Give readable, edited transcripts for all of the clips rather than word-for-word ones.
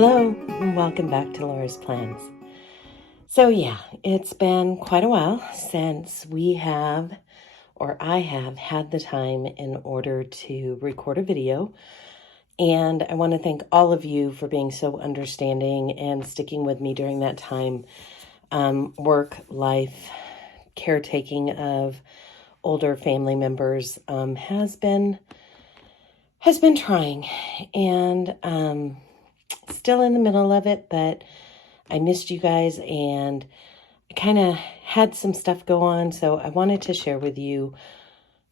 Hello, and welcome back to Lora's Plans. So yeah, it's been quite a while since I have had the time in order to record a video. And I want to thank all of you for being so understanding and sticking with me during that time. Work, life, caretaking of older family members has been trying, and still in the middle of it, but I missed you guys and I kind of had some stuff go on. So I wanted to share with you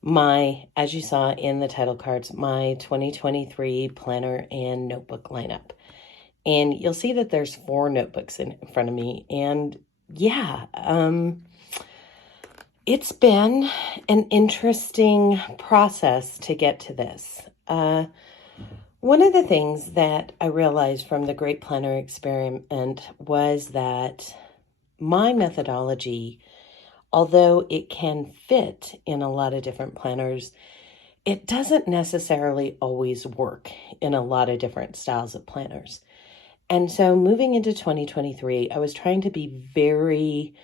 as you saw in the title cards, my 2023 planner and notebook lineup. And you'll see that there's 4 notebooks in front of me. And yeah, it's been an interesting process to get to this. One of the things that I realized from the Great Planner experiment was that my methodology, although it can fit in a lot of different planners, it doesn't necessarily always work in a lot of different styles of planners. And so moving into 2023, I was trying to be very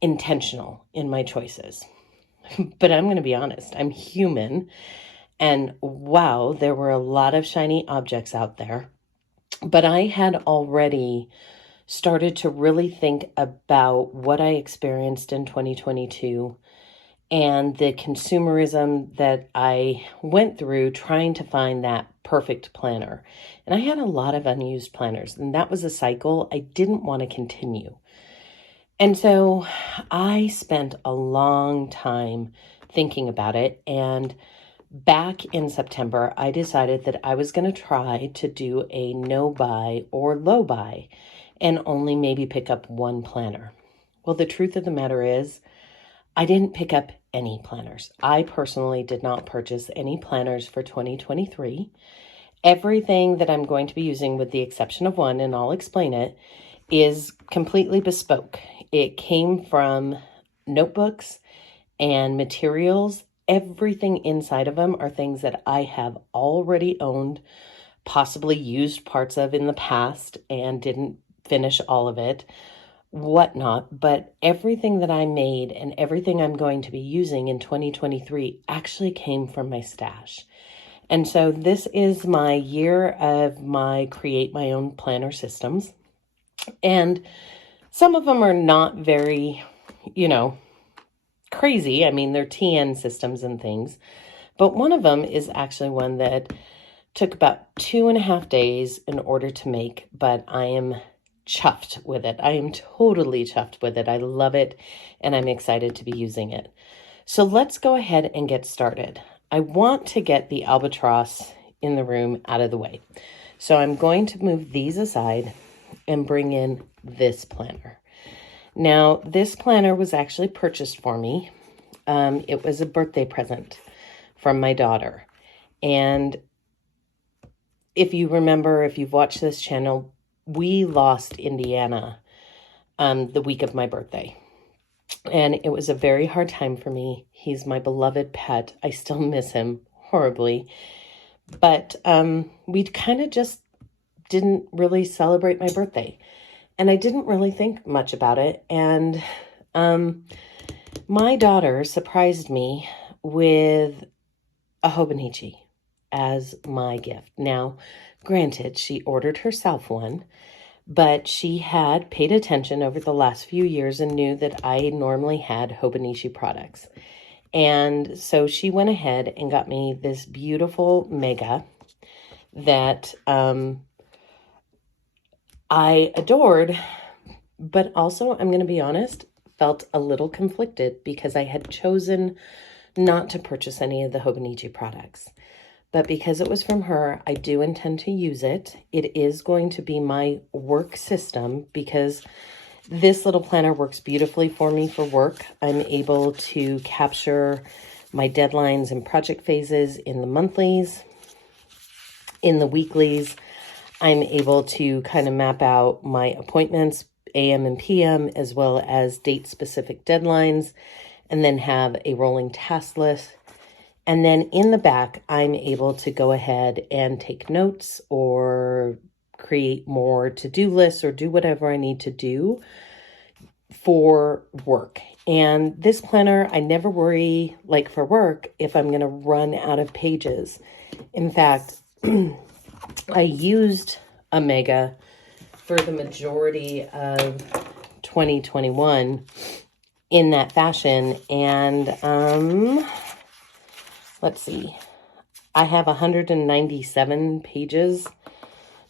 intentional in my choices. But I'm going to be honest, I'm human. And wow, there were a lot of shiny objects out there. But I had already started to really think about what I experienced in 2022 and the consumerism that I went through trying to find that perfect planner. And I had a lot of unused planners, and that was a cycle I didn't want to continue. And so I spent a long time thinking about it, and back in September, I decided that I was going to try to do a no buy or low buy and only maybe pick up one planner. Well, the truth of the matter is, I didn't pick up any planners. I personally did not purchase any planners for 2023. Everything that I'm going to be using, with the exception of one, and I'll explain it, is completely bespoke. It came from notebooks and materials. Everything inside of them are things that I have already owned, possibly used parts of in the past and didn't finish all of it, whatnot. But everything that I made and everything I'm going to be using in 2023 actually came from my stash. And so this is my year of my create my own planner systems. And some of them are not very, crazy. I mean, they're TN systems and things, but one of them is actually one that took about 2.5 days in order to make, but I am chuffed with it. I am totally chuffed with it. I love it, and I'm excited to be using it. So let's go ahead and get started. I want to get the albatross in the room out of the way. So I'm going to move these aside and bring in this planner. Now, this planner was actually purchased for me. It was a birthday present from my daughter. And if you remember, if you've watched this channel, we lost Indiana the week of my birthday. And it was a very hard time for me. He's my beloved pet. I still miss him horribly. But we kind of just didn't really celebrate my birthday. And I didn't really think much about it. And my daughter surprised me with a Hobonichi as my gift. Now, granted, she ordered herself one, but she had paid attention over the last few years and knew that I normally had Hobonichi products. And so she went ahead and got me this beautiful Mega that I adored, but also, I'm going to be honest, felt a little conflicted because I had chosen not to purchase any of the Hobonichi products. But because it was from her, I do intend to use it. It is going to be my work system because this little planner works beautifully for me for work. I'm able to capture my deadlines and project phases in the monthlies, in the weeklies. I'm able to kind of map out my appointments, AM and PM, as well as date-specific deadlines, and then have a rolling task list. And then in the back, I'm able to go ahead and take notes or create more to-do lists or do whatever I need to do for work. And this planner, I never worry, like for work, if I'm going to run out of pages. In fact, I used Omega for the majority of 2021 in that fashion. And let's see, I have 197 pages.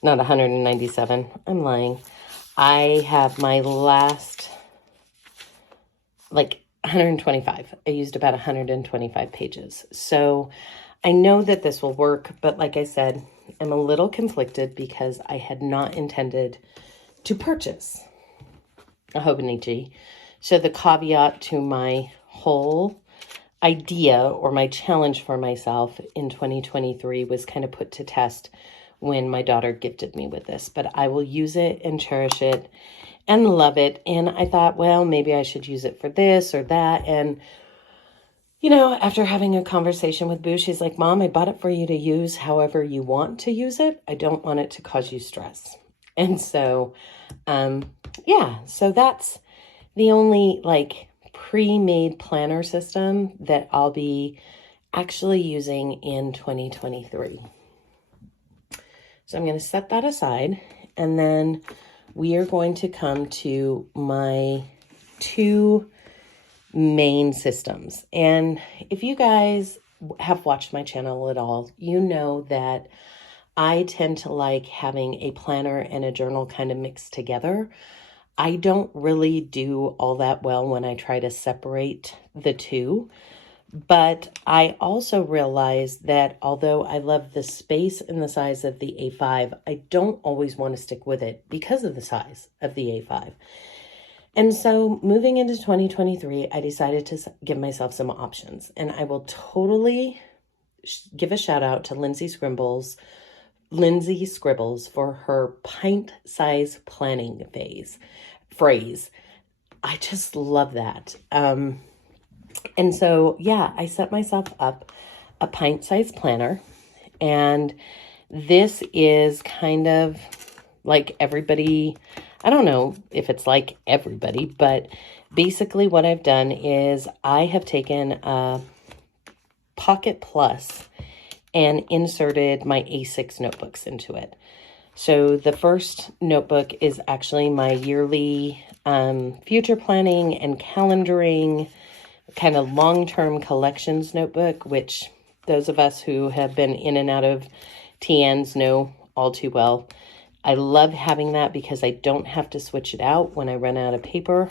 Not 197, I'm lying. I have my last, like 125. I used about 125 pages. So I know that this will work, but like I said, I'm a little conflicted because I had not intended to purchase a Hobonichi. So the caveat to my whole idea or my challenge for myself in 2023 was kind of put to test when my daughter gifted me with this. But I will use it and cherish it and love it. And I thought, well, maybe I should use it for this or that. And, you know, after having a conversation with Boo, she's like, Mom, I bought it for you to use however you want to use it. I don't want it to cause you stress. And so, yeah, so that's the only like pre-made planner system that I'll be actually using in 2023. So I'm going to set that aside, and then we are going to come to my two main systems. And if you guys have watched my channel at all, you know that I tend to like having a planner and a journal kind of mixed together. I don't really do all that well when I try to separate the two. But I also realize that although I love the space and the size of the A5, I don't always want to stick with it because of the size of the A5. And so moving into 2023, I decided to give myself some options. And I will totally give a shout out to Lindsay Scribbles for her pint-sized planning phrase. I just love that. And so, yeah, I set myself up a pint-sized planner, and this is kind of like everybody. I don't know if it's like everybody, but basically what I've done is I have taken a Pocket Plus and inserted my A6 notebooks into it. So the first notebook is actually my yearly future planning and calendaring kind of long-term collections notebook, which those of us who have been in and out of TNs know all too well. I love having that because I don't have to switch it out when I run out of paper.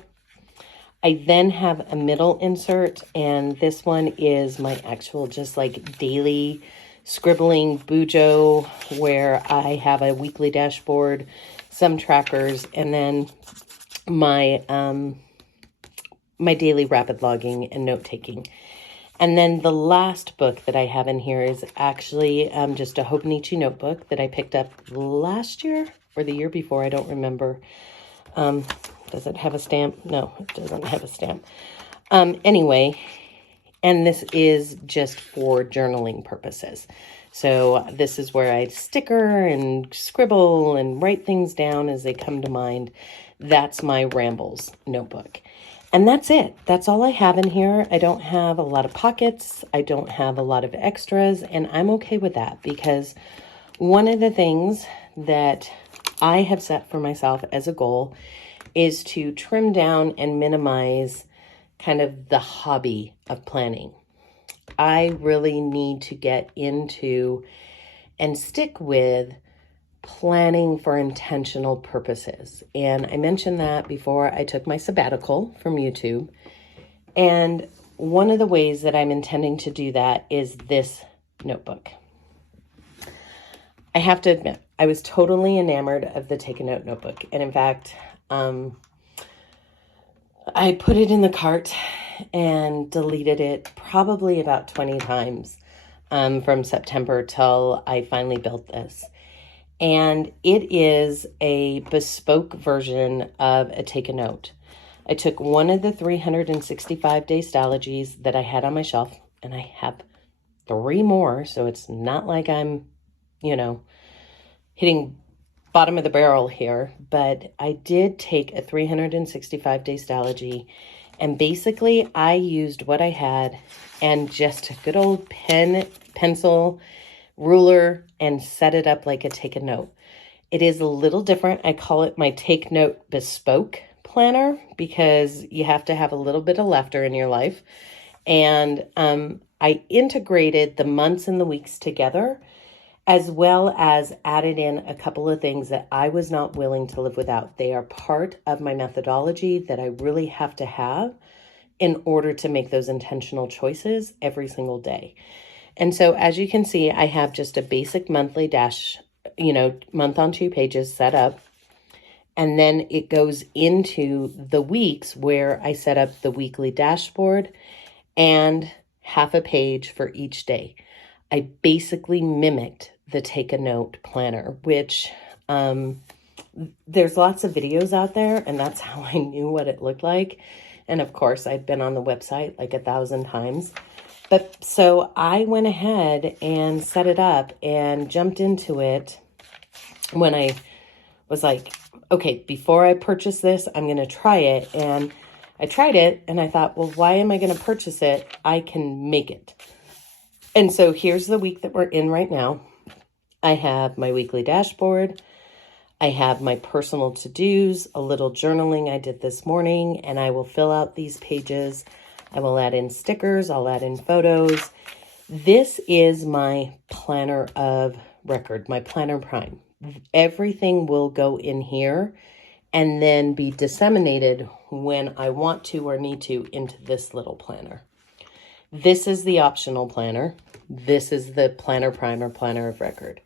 I then have a middle insert, and this one is my actual just like daily scribbling bujo, where I have a weekly dashboard, some trackers, and then my my daily rapid logging and note-taking. And then the last book that I have in here is actually just a Hobonichi notebook that I picked up last year or the year before. I don't remember. Does it have a stamp? No, it doesn't have a stamp. Anyway, and this is just for journaling purposes. So this is where I sticker and scribble and write things down as they come to mind. That's my Rambles notebook. And that's it. That's all I have in here. I don't have a lot of pockets. I don't have a lot of extras, and I'm okay with that because one of the things that I have set for myself as a goal is to trim down and minimize kind of the hobby of planning. I really need to get into and stick with planning for intentional purposes. And I mentioned that before I took my sabbatical from YouTube. And one of the ways that I'm intending to do that is this notebook. I have to admit, I was totally enamored of the Take a Note notebook. And in fact, I put it in the cart and deleted it probably about 20 times from September till I finally built this. And it is a bespoke version of a Take a Note. I took one of the 365-day Stalogies that I had on my shelf, and I have 3 more, so it's not like I'm, you know, hitting bottom of the barrel here, but I did take a 365-day Stalogy, and basically I used what I had and just a good old pen, pencil, ruler, and set it up like a take a note. It is a little different. I call it my Take Note Bespoke planner because you have to have a little bit of laughter in your life. And I integrated the months and the weeks together, as well as added in a couple of things that I was not willing to live without. They are part of my methodology that I really have to have in order to make those intentional choices every single day. And so as you can see, I have just a basic monthly dash, month on 2 pages set up. And then it goes into the weeks where I set up the weekly dashboard and half a page for each day. I basically mimicked the Take a Note planner, which there's lots of videos out there, and that's how I knew what it looked like. And of course, I've been on the website like 1,000 times. But so I went ahead and set it up and jumped into it when I was like, okay, before I purchase this, I'm going to try it. And I tried it and I thought, well, why am I going to purchase it? I can make it. And so here's the week that we're in right now. I have my weekly dashboard. I have my personal to-dos, a little journaling I did this morning, and I will fill out these pages. I will add in stickers. I'll add in photos. This is my planner of record, my planner prime. Everything will go in here and then be disseminated when I want to or need to into this little planner. This is the optional planner. This is the planner prime or planner of record.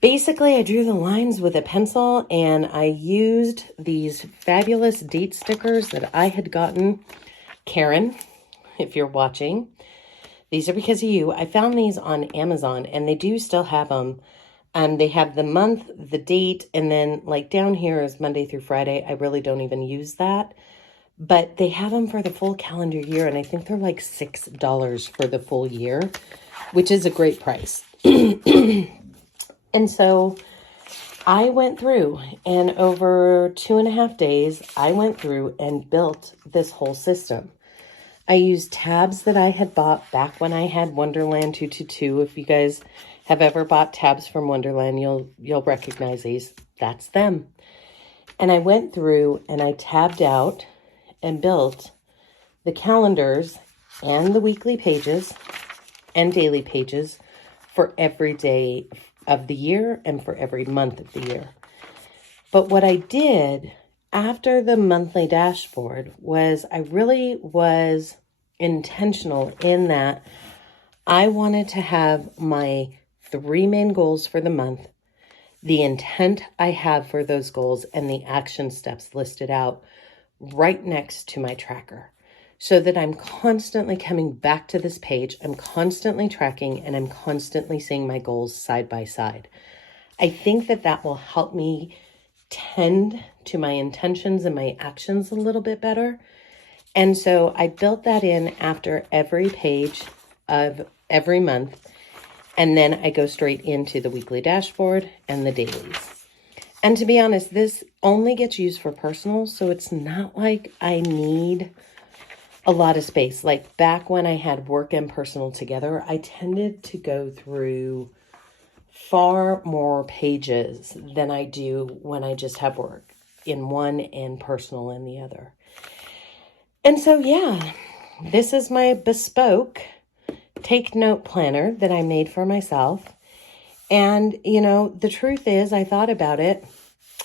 Basically, I drew the lines with a pencil and I used these fabulous date stickers that I had gotten. Karen, if you're watching, these are because of you. I found these on Amazon and they do still have them. They have the month, the date, and then like down here is Monday through Friday. I really don't even use that. But they have them for the full calendar year, and I think they're like $6 for the full year, which is a great price. And so I went through, and over 2.5 days, I went through and built this whole system. I used tabs that I had bought back when I had Wonderland 222. If you guys have ever bought tabs from Wonderland, you'll recognize these. That's them. And I went through and I tabbed out and built the calendars and the weekly pages and daily pages for every day of the year and for every month of the year. But what I did after the monthly dashboard was I really was intentional in that I wanted to have my 3 main goals for the month, the intent I have for those goals, and the action steps listed out right next to my tracker so that I'm constantly coming back to this page. I'm constantly tracking and I'm constantly seeing my goals side by side. I think that will help me tend to my intentions and my actions a little bit better. And so I built that in after every page of every month. And then I go straight into the weekly dashboard and the dailies. And to be honest, this only gets used for personal, so it's not like I need a lot of space. Like back when I had work and personal together, I tended to go through far more pages than I do when I just have work in one and personal in the other. And so, yeah, this is my bespoke Take Note planner that I made for myself. And, the truth is I thought about it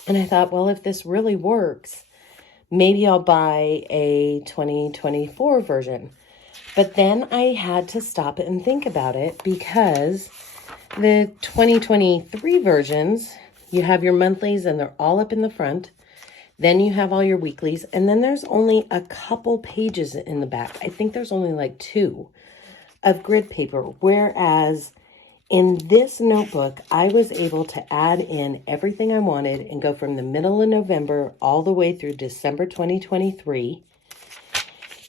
and I thought, well, if this really works, maybe I'll buy a 2024 version. But then I had to stop and think about it because the 2023 versions, you have your monthlies and they're all up in the front. Then you have all your weeklies. And then there's only a couple pages in the back. I think there's only like 2 of grid paper. Whereas in this notebook, I was able to add in everything I wanted and go from the middle of November all the way through December 2023.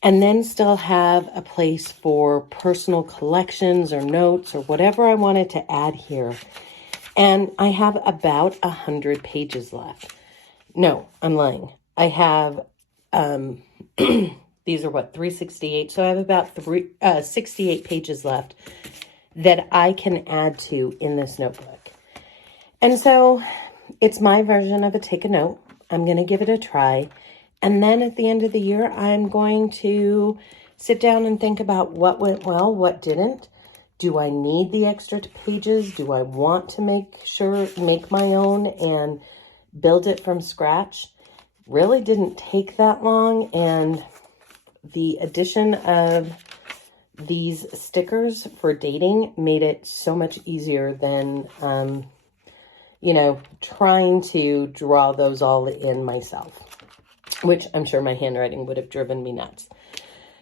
And then still have a place for personal collections or notes or whatever I wanted to add here. And I have about 100 pages left. No, I'm lying. I have, these are what, 368? So I have about 68 pages left that I can add to in this notebook. And so it's my version of a take a note. I'm going to give it a try. And then at the end of the year, I'm going to sit down and think about what went well, what didn't. Do I need the extra pages? Do I want to make my own and build it from scratch? Really didn't take that long. And the addition of these stickers for dating made it so much easier than, you know, trying to draw those all in myself, which I'm sure my handwriting would have driven me nuts.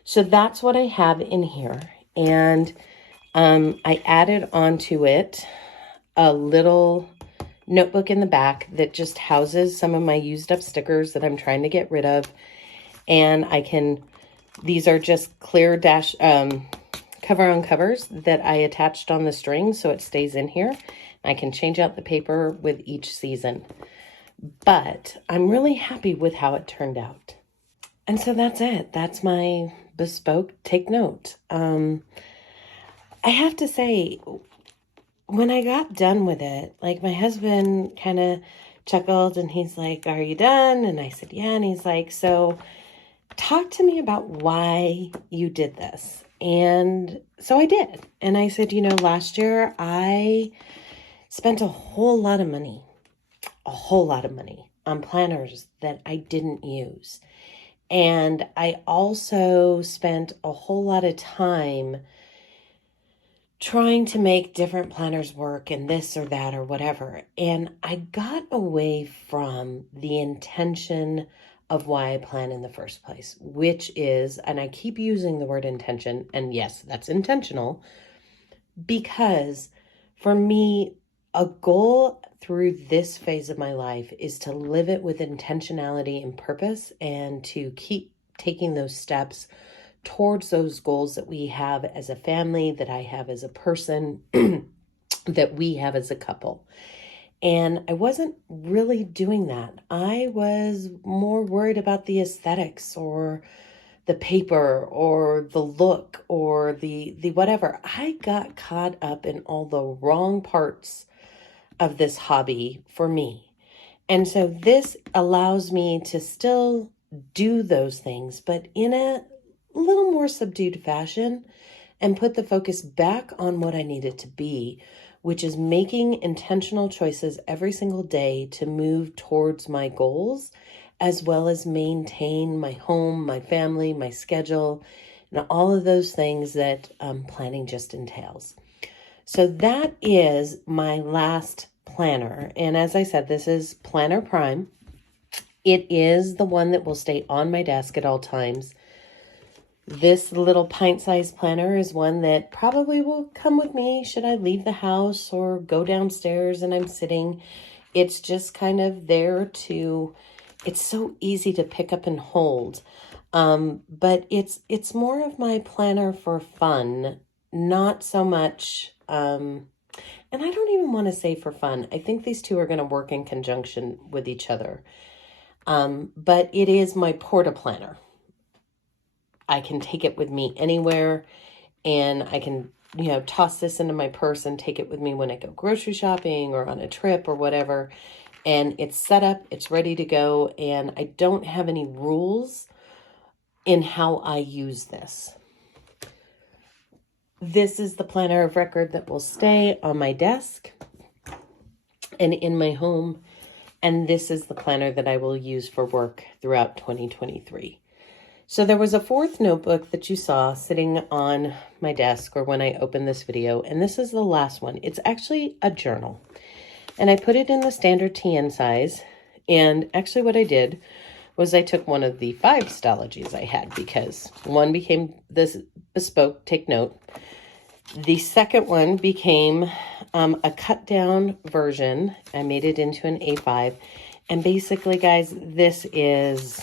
So that's what I have in here. And I added onto it a little notebook in the back that just houses some of my used up stickers that I'm trying to get rid of. And these are just clear cover on covers that I attached on the string so it stays in here. I can change out the paper with each season. But I'm really happy with how it turned out. And so that's it. That's my bespoke take note. I have to say, when I got done with it, like my husband kind of chuckled and he's like, "Are you done?" And I said, "Yeah." And he's like, "So talk to me about why you did this." And so I did. And I said, last year I spent a whole lot of money on planners that I didn't use. And I also spent a whole lot of time trying to make different planners work and this or that or whatever. And I got away from the intention of why I plan in the first place, which is, and I keep using the word intention, and yes, that's intentional, because for me, a goal through this phase of my life is to live it with intentionality and purpose and to keep taking those steps towards those goals that we have as a family, that I have as a person, that we have as a couple. And I wasn't really doing that. I was more worried about the aesthetics or the paper or the look or the whatever. I got caught up in all the wrong parts of this hobby for me. And so this allows me to still do those things, but in a little more subdued fashion, and put the focus back on what I need it to be, which is making intentional choices every single day to move towards my goals, as well as maintain my home, my family, my schedule, and all of those things that planning just entails. So that is my last planner. And as I said, this is Planner Prime. It is the one that will stay on my desk at all times. This little pint-sized planner is one that probably will come with me should I leave the house or go downstairs and I'm sitting. It's just kind of there it's so easy to pick up and hold. But it's more of my planner for fun, not so much, and I don't even want to say for fun. I think these two are going to work in conjunction with each other. But it is my porta planner. I can take it with me anywhere, and I can, toss this into my purse and take it with me when I go grocery shopping or on a trip or whatever. And it's set up, it's ready to go, and I don't have any rules in how I use this. This is the planner of record that will stay on my desk and in my home. And this is the planner that I will use for work throughout 2023. So there was a fourth notebook that you saw sitting on my desk or when I opened this video, and this is the last one. It's actually a journal, and I put it in the standard TN size. And actually what I did was I took one of the 5 Stalogies I had, because one became this bespoke take note. The second one became a cut down version. I made it into an A5, and basically, guys, this is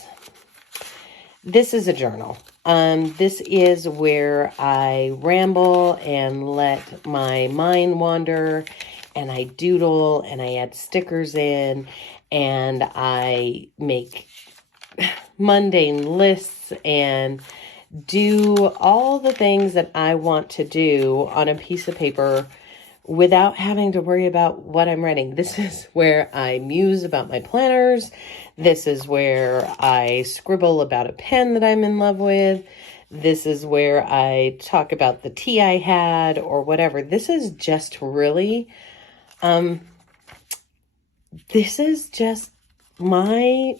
a journal. This is where I ramble and let my mind wander and I doodle and I add stickers in and I make mundane lists and do all the things that I want to do on a piece of paper without having to worry about what I'm writing. This is where I muse about my planners. This is where I scribble about a pen that I'm in love with. This is where I talk about the tea I had or whatever. This is just really, this is just my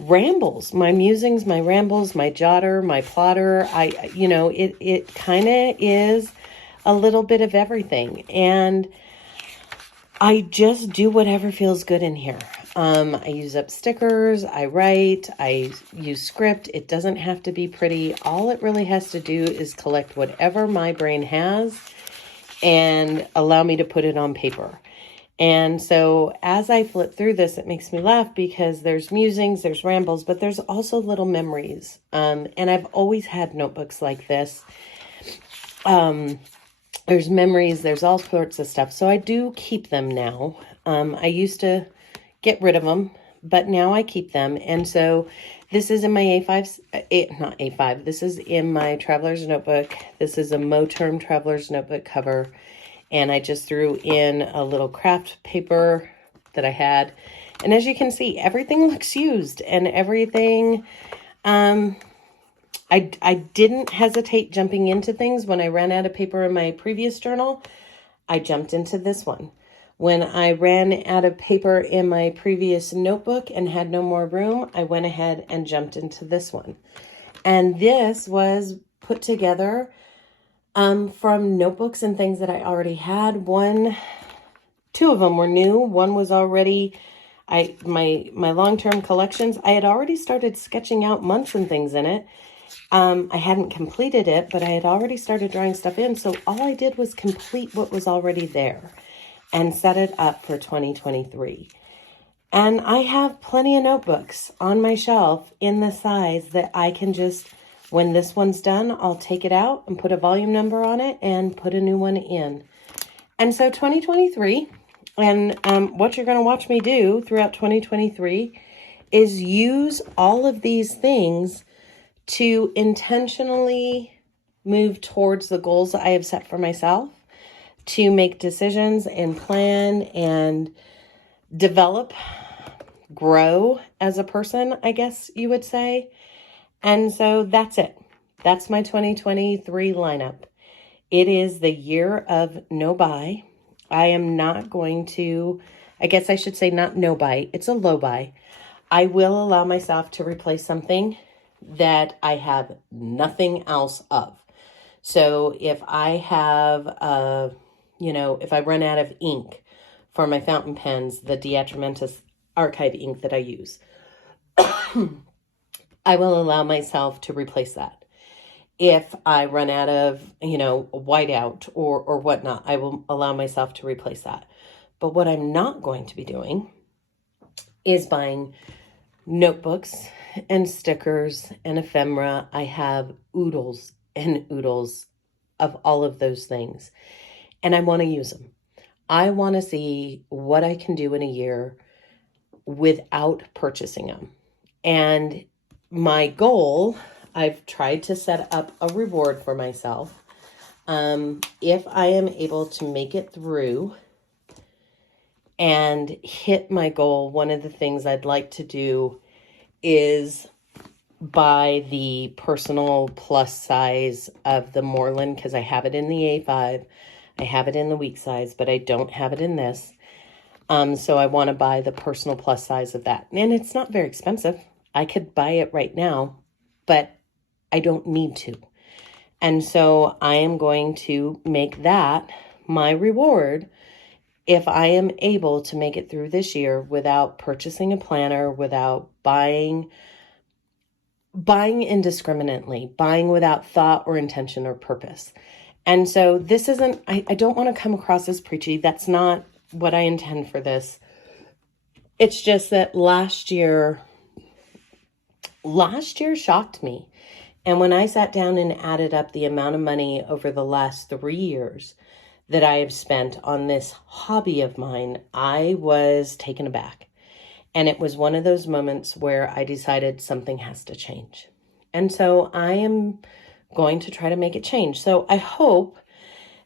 rambles, my musings, my rambles, my jotter, my plotter. It kind of is a little bit of everything. And I just do whatever feels good in here. I use up stickers, I write, I use script. It doesn't have to be pretty. All it really has to do is collect whatever my brain has and allow me to put it on paper. And so as I flip through this, it makes me laugh because there's musings, there's rambles, but there's also little memories. And I've always had notebooks like this. There's memories, there's all sorts of stuff. So I do keep them now. I used to get rid of them, but now I keep them. And so this is in my not A5, this is in my Traveler's Notebook. This is a Moterm Traveler's Notebook cover. And I just threw in a little craft paper that I had. And as you can see, everything looks used and everything, I didn't hesitate jumping into things. When I ran out of paper in my previous journal, I jumped into this one. When I ran out of paper in my previous notebook and had no more room, I went ahead and jumped into this one. And this was put together from notebooks and things that I already had. Two of them were new. One was already, my long-term collections, I had already started sketching out months and things in it. I hadn't completed it, but I had already started drawing stuff in. So all I did was complete what was already there and set it up for 2023. And I have plenty of notebooks on my shelf in the size that I can just, when this one's done, I'll take it out and put a volume number on it and put a new one in. And so 2023, and what you're going to watch me do throughout 2023 is use all of these things to intentionally move towards the goals that I have set for myself, to make decisions and plan and develop, grow as a person, I guess you would say. And so that's it. That's my 2023 lineup. It is the year of no buy. I am not going to, I guess I should say not no buy. It's a low buy. I will allow myself to replace something that I have nothing else of. So if I have, if I run out of ink for my fountain pens, the Diatramentus archive ink that I use, I will allow myself to replace that. If I run out of, whiteout or whatnot, I will allow myself to replace that. But what I'm not going to be doing is buying notebooks and stickers and ephemera. I have oodles and oodles of all of those things, and I want to use them. I want to see what I can do in a year without purchasing them. And my goal, I've tried to set up a reward for myself. If I am able to make it through and hit my goal, one of the things I'd like to do is buy the personal plus size of the Moreland, because I have it in the A5. I have it in the week size, but I don't have it in this. So I want to buy the personal plus size of that. And it's not very expensive. I could buy it right now, but I don't need to. And so I am going to make that my reward if I am able to make it through this year without purchasing a planner, without buying indiscriminately, buying without thought or intention or purpose. And so this isn't, I don't want to come across as preachy. That's not what I intend for this. It's just that last year shocked me. And when I sat down and added up the amount of money over the last 3 years that I have spent on this hobby of mine, I was taken aback. And it was one of those moments where I decided something has to change. And so I am going to try to make it change. So I hope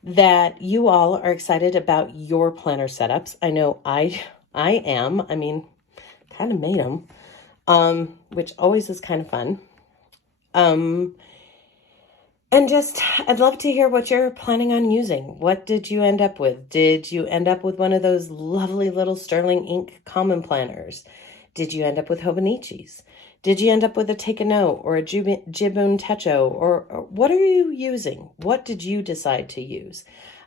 that you all are excited about your planner setups. I know I am. I mean, kind of made them, which always is kind of fun. And just, I'd love to hear what you're planning on using. What did you end up with? Did you end up with one of those lovely little Sterling ink common planners? Did you end up with Hobonichis? Did you end up with a Take a Note or a Jibun Techo? Or what are you using? What did you decide to use?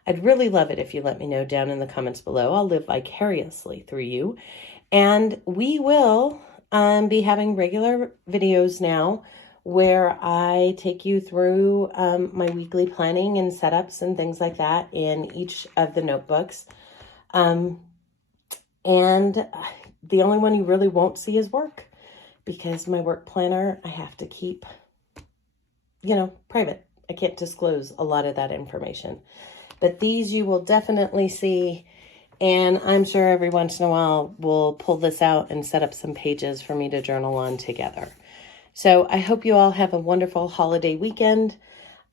I'd really love it if you let me know down in the comments below. I'll live vicariously through you. And we will be having regular videos now where I take you through my weekly planning and setups and things like that in each of the notebooks. And the only one you really won't see is work, because my work planner, I have to keep, private. I can't disclose a lot of that information. But these you will definitely see, and I'm sure every once in a while we'll pull this out and set up some pages for me to journal on together. So I hope you all have a wonderful holiday weekend.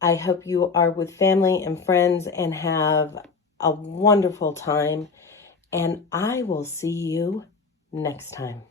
I hope you are with family and friends and have a wonderful time. And I will see you next time.